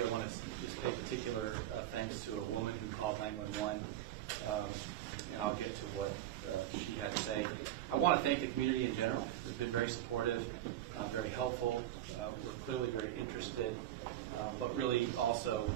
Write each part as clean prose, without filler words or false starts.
you, I want to just pay particular thanks to a woman who called 911, and I'll get to what she had to say. I want to thank the community in general. It's been very supportive, very helpful. We're clearly very interested, but really also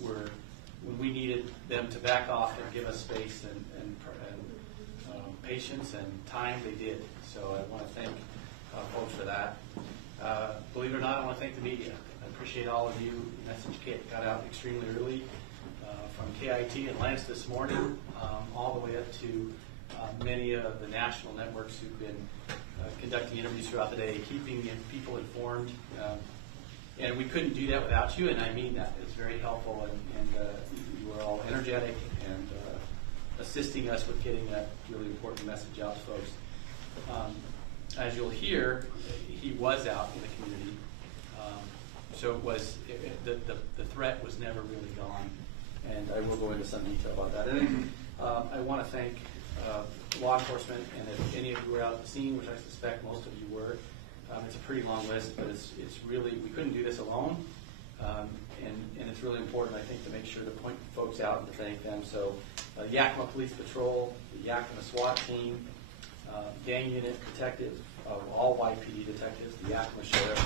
when we needed them to back off and give us space and patience and time, they did. So I want to thank folks for that. Believe it or not, I want to thank the media. I appreciate all of you. The message got out extremely early from KIT and Lance this morning, all the way up to many of the national networks who've been conducting interviews throughout the day, keeping people informed. And we couldn't do that without you, and I mean that. It's very helpful, and you were all energetic and assisting us with getting that really important message out to folks. As you'll hear, he was out in the community, so it was the threat was never really gone, and I will go into some detail about that. And then I want to thank law enforcement, and if any of you were out at the scene, which I suspect most of you were, it's a pretty long list, but it's really, we couldn't do this alone, and it's really important, I think, to make sure to point folks out and to thank them. So Yakima Police Patrol, the Yakima SWAT team, gang unit detectives, all YPD detectives, the Yakima Sheriff's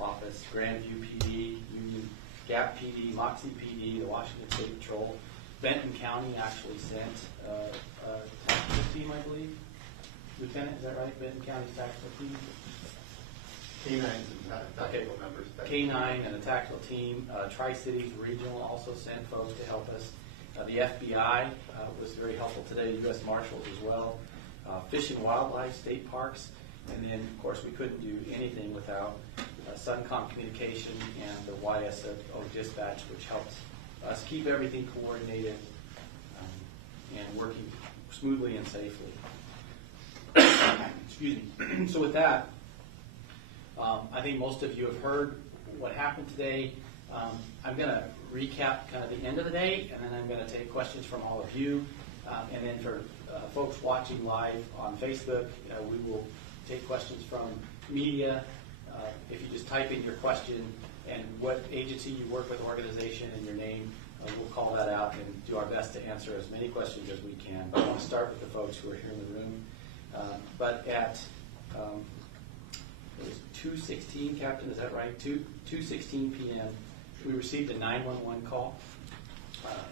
Office, Grandview PD, Union Gap PD, Moxie PD, the Washington State Patrol. Benton County actually sent a tactical team, I believe. Lieutenant, is that right? Benton County's tactical team? K9s and tactical members. K9 and a tactical team. Tri-Cities Regional also sent folks to help us. The FBI was very helpful today, U.S. Marshals as well. Fish and Wildlife, state parks, and then, of course, we couldn't do anything without Suncom Communication and the YSO Dispatch, which helps us keep everything coordinated and working smoothly and safely. Excuse me. So with that, I think most of you have heard what happened today. I'm going to recap kind of the end of the day, and then I'm going to take questions from all of you. And then for folks watching live on Facebook, we will take questions from media. If you just type in your question and what agency you work with, organization, and your name, we'll call that out and do our best to answer as many questions as we can. But I want to start with the folks who are here in the room. But at it was 2:16, Captain, is that right? 2:16 p.m. we received a 911 call.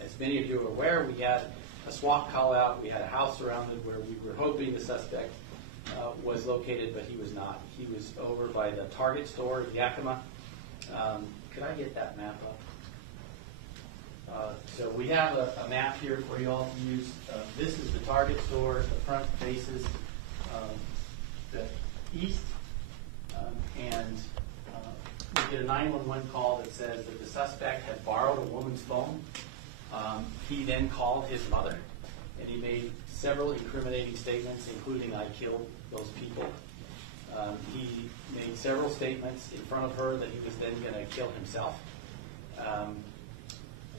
As many of you are aware, we had a SWAT call out. We had a house surrounded where we were hoping the suspect was located, but he was not. He was over by the Target store in Yakima. Could I get that map up? So we have a map here for you all to use. This is the Target store. The front faces the east. And we get a 911 call that says that the suspect had borrowed a woman's phone. He then called his mother, and he made several incriminating statements, including "I killed those people." He made several statements in front of her that he was then going to kill himself.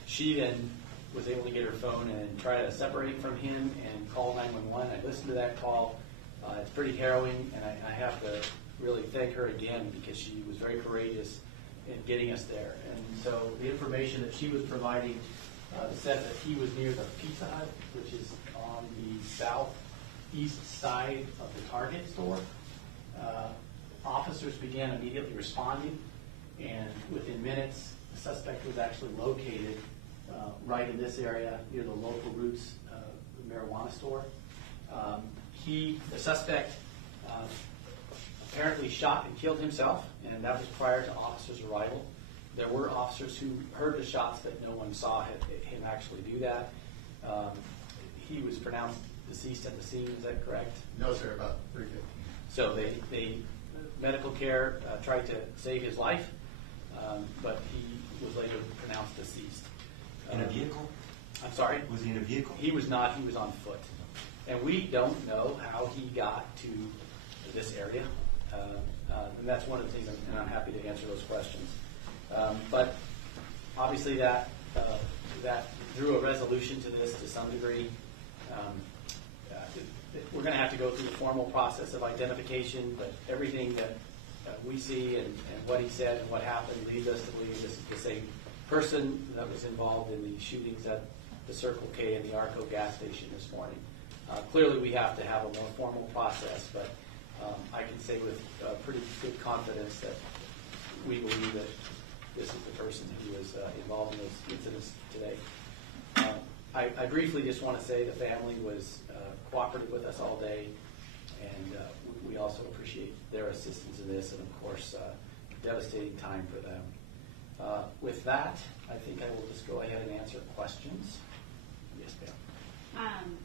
She then was able to get her phone and try to separate from him and call 911. I listened to that call. It's pretty harrowing, and I have to really thank her again because she was very courageous in getting us there. And so the information that she was providing said that he was near the Pizza Hut, which is on the southeast side of the Target store. Officers began immediately responding, and within minutes, the suspect was actually located right in this area near the local Roots marijuana store. The suspect apparently shot and killed himself, and that was prior to officers' arrival. There were officers who heard the shots, but no one saw him actually do that. He was pronounced deceased at the scene. Is that correct? No, sir, about 3:15. So they medical care tried to save his life, but he was later pronounced deceased. In a vehicle? I'm sorry? Was he in a vehicle? He was not. He was on foot. And we don't know how he got to this area. And that's one of the things, and I'm happy to answer those questions. But obviously that drew a resolution to this to some degree. We're going to have to go through the formal process of identification, but everything that we see and what he said and what happened leads us to believe this is the same person that was involved in the shootings at the Circle K and the Arco gas station this morning. Clearly, we have to have a more formal process, but I can say with pretty good confidence that we believe that this is the person who was involved in those incidents today. I briefly just want to say the family was cooperative with us all day, and we also appreciate their assistance in this, and of course, devastating time for them. With that, I think I will just go ahead and answer questions. Yes, ma'am.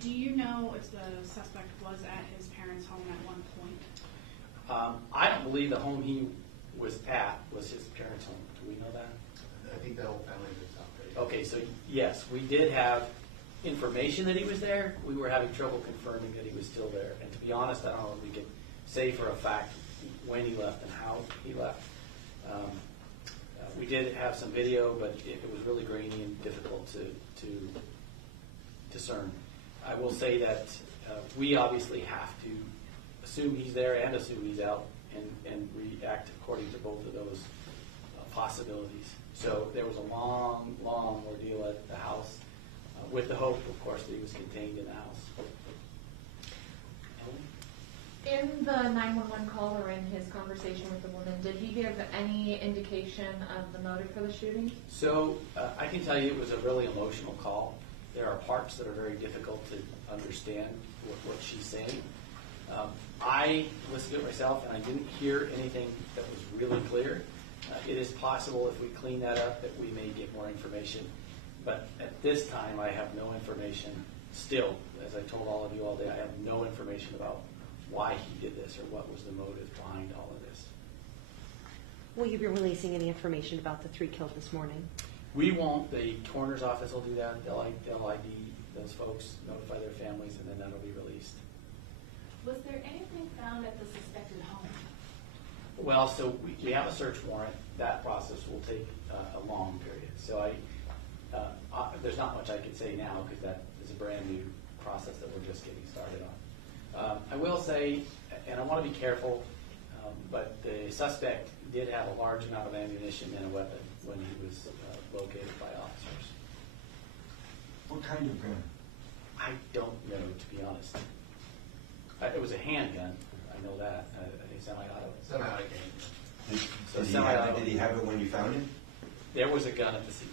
Do you know if the suspect was at his parents' home at one point? I don't believe the home he was at was his parents' home. Do we know that? I think the whole family lives out there. Okay, so yes, we did have information that he was there. We were having trouble confirming that he was still there. And to be honest, I don't know if we could say for a fact when he left and how he left. We did have some video, but it was really grainy and difficult to discern. I will say that we obviously have to assume he's there and assume he's out and react according to both of those possibilities. So there was a long, long ordeal at the house with the hope, of course, that he was contained in the house. In the 911 call or in his conversation with the woman, did he give any indication of the motive for the shooting? So I can tell you it was a really emotional call. There are parts that are very difficult to understand what she's saying. I listened to it myself and I didn't hear anything that was really clear. It is possible if we clean that up that we may get more information. But at this time I have no information still. As I told all of you all day, I have no information about why he did this or what was the motive behind all of this. Will you be releasing any information about the 3 killed this morning? We won't. The coroner's office will do that. They'll ID those folks, notify their families, and then that'll be released. Was there anything found at the suspected home? Well, so we have a search warrant. That process will take a long period. So there's not much I can say now because that is a brand new process that we're just getting started on. I will say, and I want to be careful, but the suspect did have a large amount of ammunition and a weapon when he was located by officers. What kind of gun? I don't know, to be honest. It was a handgun. I know that. A semi-auto. Semi-auto. Did he have it when you found him? There was a gun at the scene.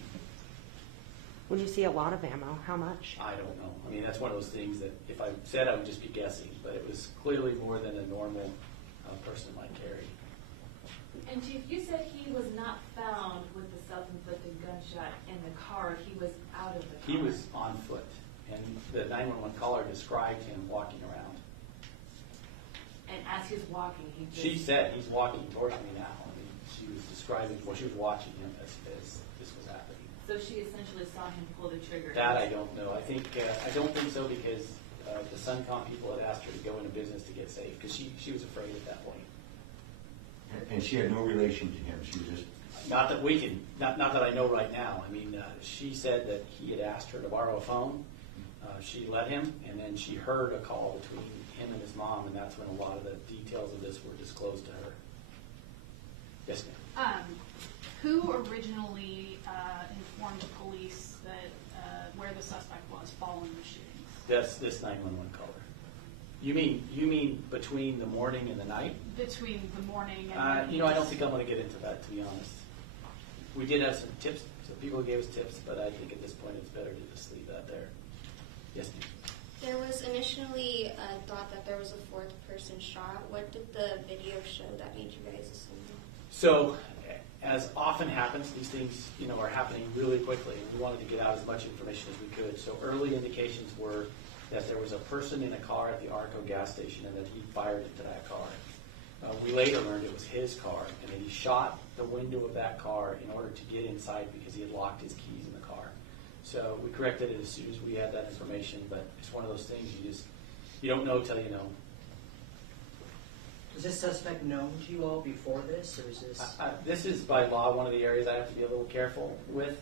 When you see a lot of ammo, how much? I don't know. I mean, that's one of those things that if I said, I would just be guessing. But it was clearly more than a normal person might carry. And Chief, you said he was not found with the self-inflicted gunshot in the car. He was out of the car. He was on foot. And the 911 caller described him walking around. And as he was walking, he just... She said he's walking towards me now. I mean, she was describing, well, she was watching him as this was happening. So she essentially saw him pull the trigger. That I don't know. I don't think so because the Suncom people had asked her to go into business to get safe because she was afraid at that point. And she had no relation to him. She was just... Not that we can, not that I know right now. I mean, she said that he had asked her to borrow a phone. She let him, and then she heard a call between him and his mom, and that's when a lot of the details of this were disclosed to her. Yes, ma'am. Who originally informed the police that where the suspect was following the shootings? This 911 caller. You mean between the morning and the night? Between the morning and I don't think I'm going to get into that, to be honest. We did have some tips, so people gave us tips, but I think at this point it's better to just leave that there. Yes, ma'am. There was initially thought that there was a 4th person shot. What did the video show that made you guys assume that? So, as often happens, these things, are happening really quickly. We wanted to get out as much information as we could. So early indications were that there was a person in a car at the Arco gas station and that he fired into that car. We later learned it was his car and that he shot the window of that car in order to get inside because he had locked his keys in the car. So we corrected it as soon as we had that information, but it's one of those things you don't know till you know. Was this suspect known to you all before this, or is this? This is by law one of the areas I have to be a little careful with.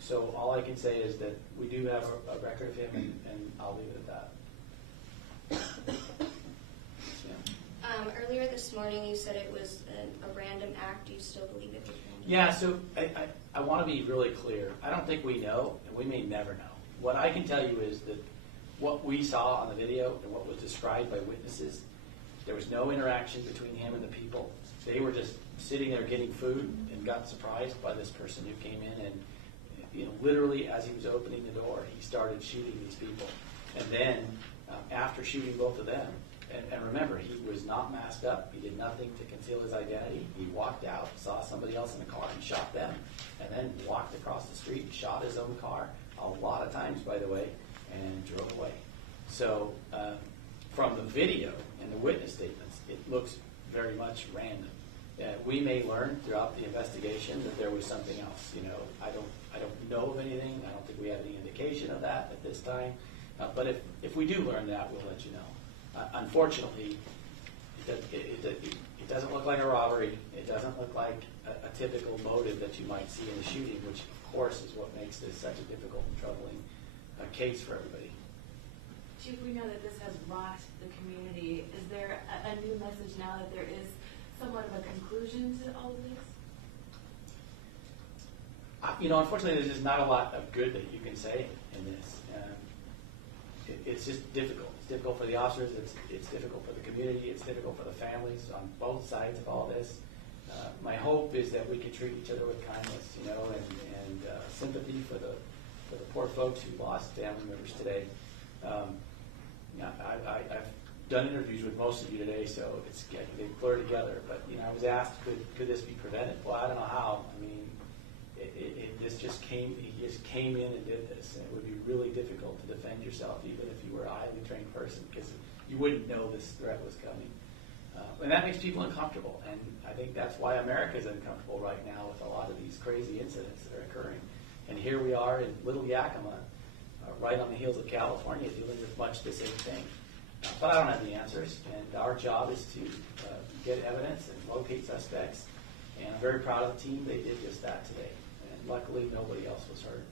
So all I can say is that we do have a record of him, and I'll leave it at that. Earlier this morning, you said it was a random act. Do you still believe it was random? Yeah, so I want to be really clear. I don't think we know, and we may never know. What I can tell you is that what we saw on the video and what was described by witnesses, there was no interaction between him and the people. They were just sitting there getting food and got surprised by this person who came in and, literally as he was opening the door, he started shooting these people. And then after shooting both of them, and remember, he was not masked up. He did nothing to conceal his identity. He walked out, saw somebody else in the car and shot them, and then walked across the street and shot his own car, a lot of times, by the way, and drove away. So from the video and the witness statements, it looks very much random. We may learn throughout the investigation that there was something else. I don't know of anything. I don't think we have any indication of that at this time. But if we do learn that, we'll let you know. Unfortunately, it doesn't look like a robbery. It doesn't look like a typical motive that you might see in a shooting, which of course is what makes this such a difficult and troubling case for everybody. Chief, we know that this has rocked the community. Is there a new message now that there is somewhat of a conclusion to all of this? Unfortunately, there's just not a lot of good that you can say in this. It's just difficult. It's difficult for the officers. It's difficult for the community. It's difficult for the families on both sides of all this. My hope is that we can treat each other with kindness, and sympathy for the poor folks who lost family members today. I've done interviews with most of you today, so they blur together. But I was asked, could this be prevented? Well, I don't know how. I mean, he just came in and did this, and it would be really difficult to defend yourself, even if you were a highly trained person, because you wouldn't know this threat was coming. And that makes people uncomfortable, and I think that's why America is uncomfortable right now with a lot of these crazy incidents that are occurring. And here we are in Little Yakima, right on the heels of California, dealing with much the same thing. But I don't have the answers, and our job is to get evidence and locate suspects. And I'm very proud of the team. They did just that today. And luckily, nobody else was hurt.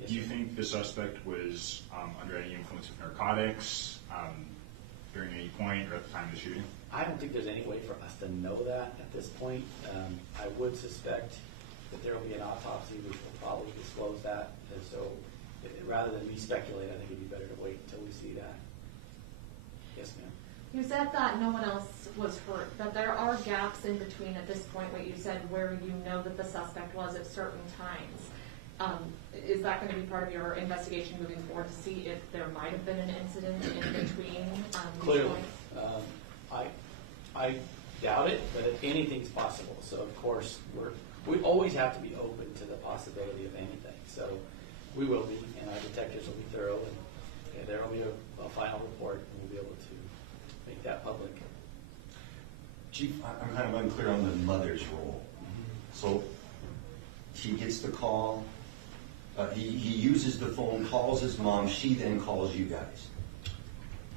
Yes, Do you sir. think the suspect was under any influence of narcotics during any point or at the time of the shooting? I don't think there's any way for us to know that at this point. I would suspect that there will be an autopsy which will probably disclose that. And so rather than me speculate, I think it'd be better to wait until we see that. Yes, ma'am. You said that no one else was hurt, that there are gaps in between at this point, what you said, where you know that the suspect was at certain times. Is that going to be part of your investigation moving forward to see if there might have been an incident in between? Clearly. I doubt it, but if anything's possible. So, of course, we always have to be open to the possibility of anything. So we will be, and our detectives will be thorough, and there will be a final report, and we'll be able to make that public. Chief, I'm kind of unclear on the mother's role. So he gets the call, he uses the phone, calls his mom, she then calls you guys.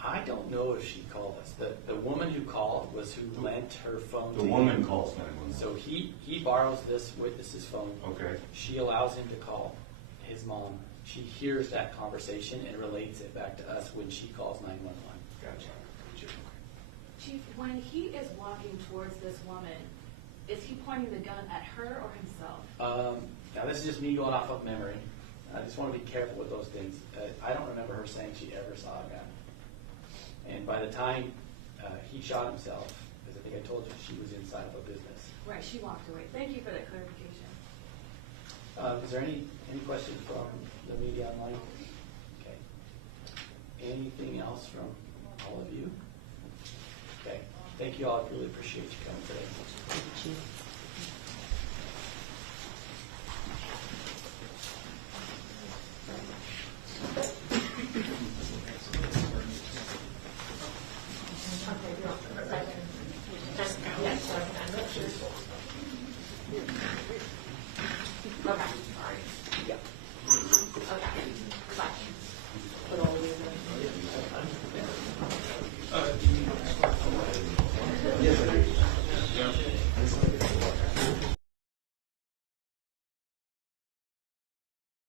I don't know if she called us. The woman who called was who lent her phone The to woman him. calls 911. So he borrows this witness's phone. Okay. She allows him to call his mom. She hears that conversation and relates it back to us when she calls 911. Gotcha. Chief, when he is walking towards this woman, is he pointing the gun at her or himself? Now, this is just me going off of memory. I just want to be careful with those things. I don't remember her saying she ever saw a gun. And by the time he shot himself, because I think I told you she was inside of a business. Right, she walked away. Thank you for that clarification. Is there any questions from the media online? Okay. Anything else from all of you? Okay. Thank you all. I really appreciate you coming today. Thank you.